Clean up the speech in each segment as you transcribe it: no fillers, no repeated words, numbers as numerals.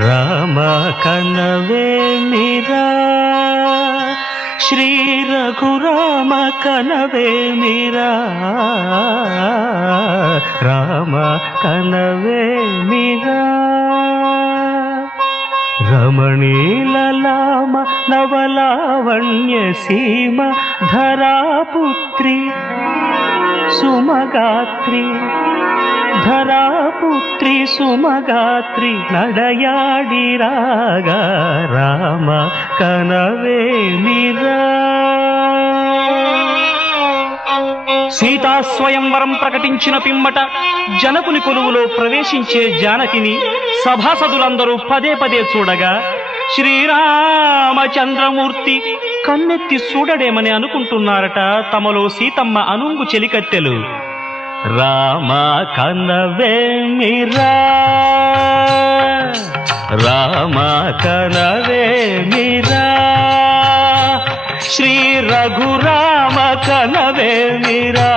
రామ కనవేమిరా శ్రీ రఘురామ కనవేమిరా రామ కనవేమిరా రమణీలలామ నవలావణ్య సీమ ధరాపుత్రి సుమగాత్రి ధరాపుత్రి సుమగాత్రి నడయాడి రాగా రామ కనవేమిరా. సీతాస్వయంవరం ప్రకటించిన పిమ్మట జనకుని కొలువులో ప్రవేశించే జానకిని సభాసదులందరూ పదే పదే చూడగా శ్రీరామచంద్రమూర్తి కన్నెత్తి చూడడేమని అనుకుంటున్నారట తమలో సీతమ్మ అనుంగు చెలికత్తెలు. రామ కనవేమిరా రామ కనవేమిరా శ్రీ రఘురామ కనవేమిరా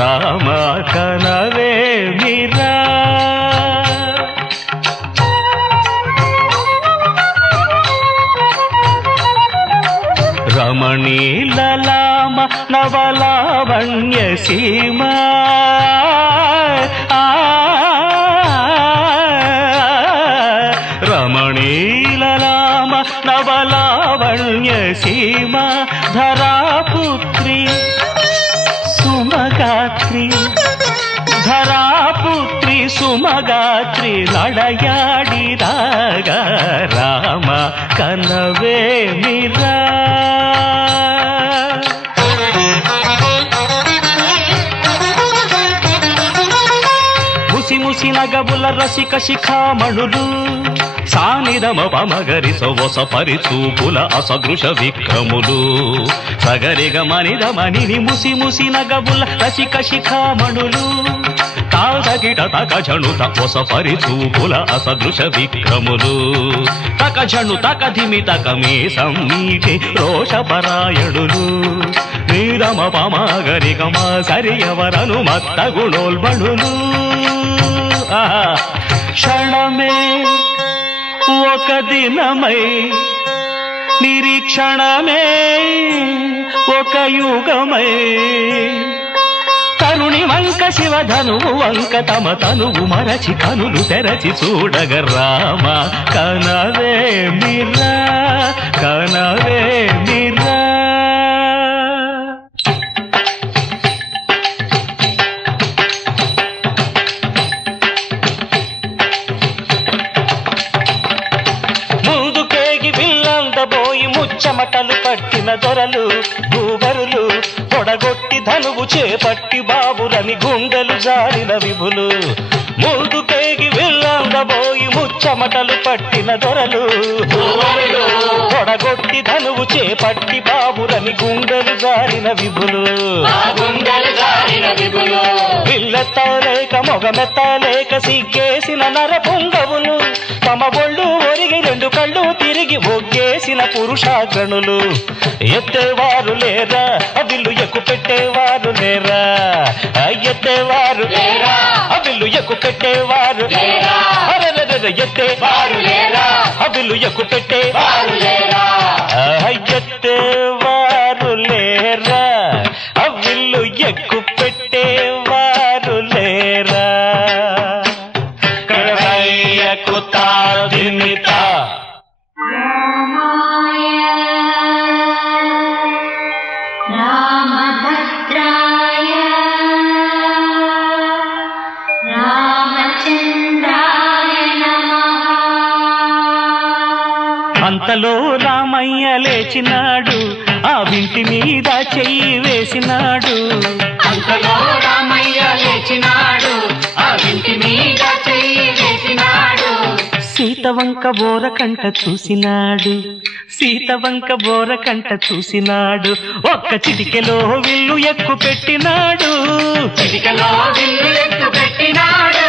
రామ కనవేమిరా. రమణీలలామ నవలావణ్య సీమ రమణీలలామ నవలావణ్య సీమ ధరాపుత్రి సుమగాత్రి ధరాపుత్రి సుమగాత్రి నడయాడి రాగా రామ కనవేమిరా. ముసి ముసి నగబుల రసిక శిఖామణులు సానిదమ పమగరి సొవస పరిచూపుల అసదృశ విక్రములు సగరిగ మనిదమని ముసి ముసి నగబుల రసిక శిఖామణులు తాదగిట తక జణుత ఒస పరిచూపుల అసదృశ విక్రములు తక జణు తక ధిమి తక మే సమ్మీటి రోషపరాయణులు నీరమ పమగరి గమ సరియవరను మత్త గుణోల్బణులు. క్షణమే ఒక దినమై నిరీక్షణమే ఒక యుగమై తరుణి వంక శివధనువు వంక తమ తనువు మరచి కనులు తెరచి చూడగ రామ కనవేమిరా కనవేమిరా. చెమటలు పట్టిన దొరలు భూవరులు పొడగొట్టి ధనువు చేపట్టి బాబురని గుండెలు జారిన విభులు ముందుకేగి విల్లందబోయి ముచ్చమటలు పట్టిన దొరలు పొడగొట్టి ధనువు చేపట్టి బాబురని గుండెలు జారిన విభులు పిల్లెత్తలేక మొగమెత్తలేక సిగ్గేసిన నరపుంగవులు తమ ఒళ్ళు ఒరిగి రెండు కళ్ళు తిరిగి ఒగ్గేసిన పురుషాగ్రణులు ఎత్తేవారు లేరా అవిల్లు ఎక్కు పెట్టేవారు లేరా ఎత్తేవారు అవిల్లు ఎక్కు పెట్టేవారు ఎత్తేవారు లేరా అవిల్లు ఎక్కు పెట్టేవారు లేరా ఎత్తేవారు లేరా అవిల్లు ఎక్కు పెట్టేవారు లేరా. కరయ్యకు తాదిమిత రామభద్రాయ రామచంద్రాయ నమః. అంతలో రామయ్య లేచినాడు ఆ వింటి మీద చెయ్యి వేసినాడు. అంతలో రామయ్య లేచినాడు ఆ వింటి మీద చెయ్యి వేసినాడు. సీతవంక బోరకంట చూసినాడు సీతవంక బోరకంట చూసినాడు ఒక్క చిటికెలో విల్లు ఎక్కు పెట్టినాడు చిటికలో విల్లు ఎక్కు పెట్టినాడు.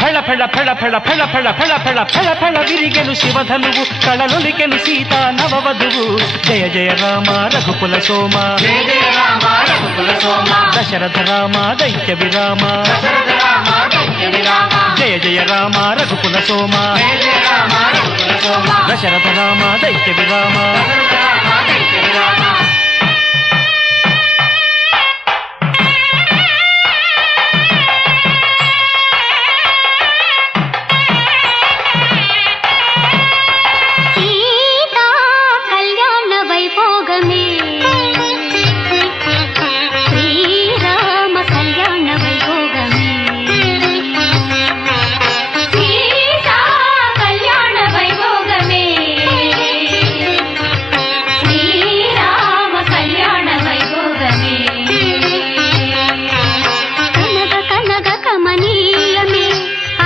ఫళ ఫళ ఫళ ఫళ ఫళ ఫళ ఫళ ఫళ ఫళ ఫళ విరిగెను శివధనువు కళలొలికెను సీతా నవవధువు. జయ జయ రామ రఘుకుల సోమ జయ జయ రామ రఘుకుల సోమ దశరథ రామ దైత్య విరామ దశరథ రామ దైత్య విరామ జయ జయ రామ రఘుకుల సోమ జయ జయ రామ రఘుకుల సోమ దశరథ రామ దైత్య విరామ రామ దైత్య విరామ సీతా కళ్యాణ వైభోగమే శ్రీరామ కళ్యాణ వైభోగమే సీతా కళ్యాణ వైభోగమే శ్రీరామ కళ్యాణ వైభోగమే కనగ కనగ కమనీయమే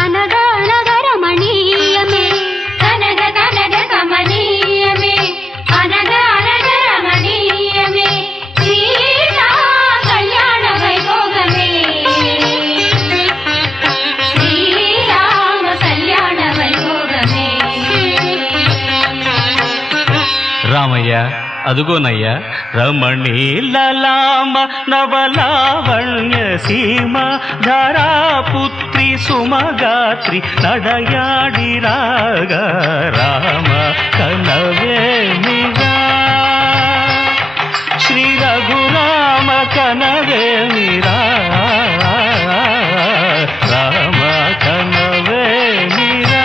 అనగ అనగ రమణీయమే కనగ కనగ కమనీయమే అనగ అనగ రమణీయమే సీతా కళ్యాణ వైభోగమే శ్రీరామ కళ్యాణ వైభోగమే రామయ్య అదుగోనయ్య రమణీలలామ నవలావణ్య సీమ ధరాపుత్రి సుమగాత్రి నడయాడి రాగ రామ కనవేమిరా శ్రీ రఘురామ కనవేమిరా రామ కనవేమిరా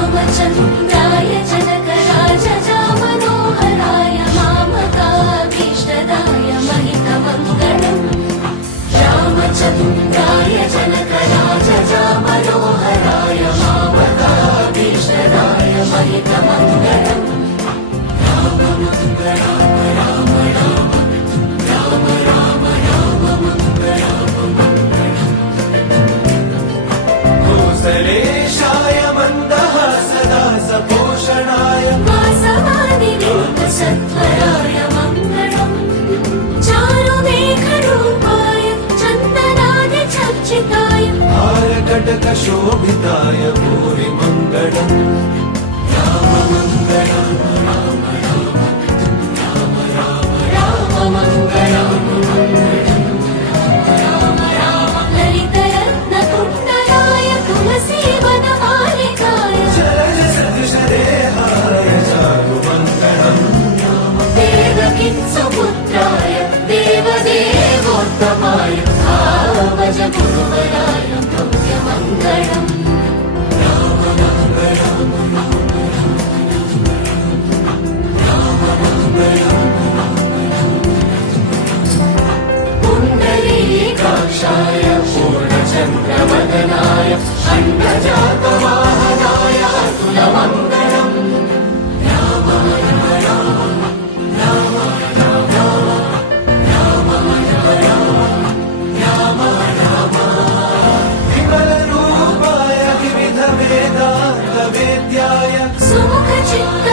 రామచంద్రాయ జనకరాజ మనోహరాయ మామకాభీష్టదాయ మహితమంగళం రామచంద్రాయ జనకరాజ మనోహరాయ మామకాభీష్టదాయ మహితమంగళం కోసలేశాయ మందహాసదాస పోషణాయ వాసవాదివేదసత్వరాయ మంగళం చారుమేఘరూపాయ చందనాది చర్చితాయ హారకటక శోభితాయ భూరి మంగళం లలితరత్నకుండలాయ తులసీవనమాలికాయ జలజ సదృశదేహాయ చారుమంగళం దేవకిత్సుపుత్రాయ దేవదేవోత్తమాయ భావజ గురువరాయ భవ్యమంగళం పుండరీకాక్షాయ పూర్ణచంద్రవదనాయ అండజాతవాహనాయ అతులమంగళం విమల రూపాయ వివిధ వేదాంత వేద్యాయ సుముఖ చిత్త